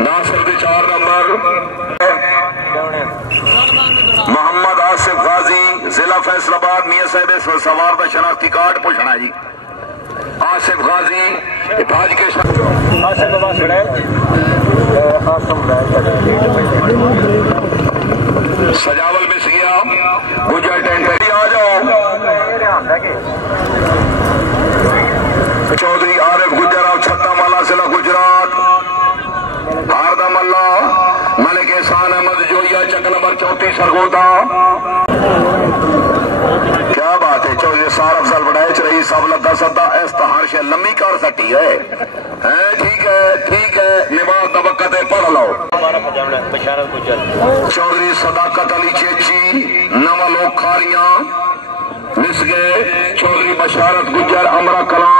Nasir 4 number Mohammad Asif गाजी जिला फैसलाबाद मियां साहब सवार का शनाख्ती कार्ड पूछना जी। आसिफ गाजी भाज के सजावल मिस गया गुजर टेंट आ जाओ। चौधरी आरिफ गुजर छत्ता माला जिला गुजरात भारदा मल्ला मलिक एहसान अहमद जोरिया चक नंबर 34 सरगोदा। क्या बात है चौधरी सार अफजल बढ़ाए रही सब लद्दा सद्दा इस्तार से लम्बी कार सटी है ठीक है निवाज तबक्कत पढ़ लो। चौधरी सदाकत अली चेची नवा लोग खारियां मिस गए। चौधरी बशारत गुजर अमरा कलाम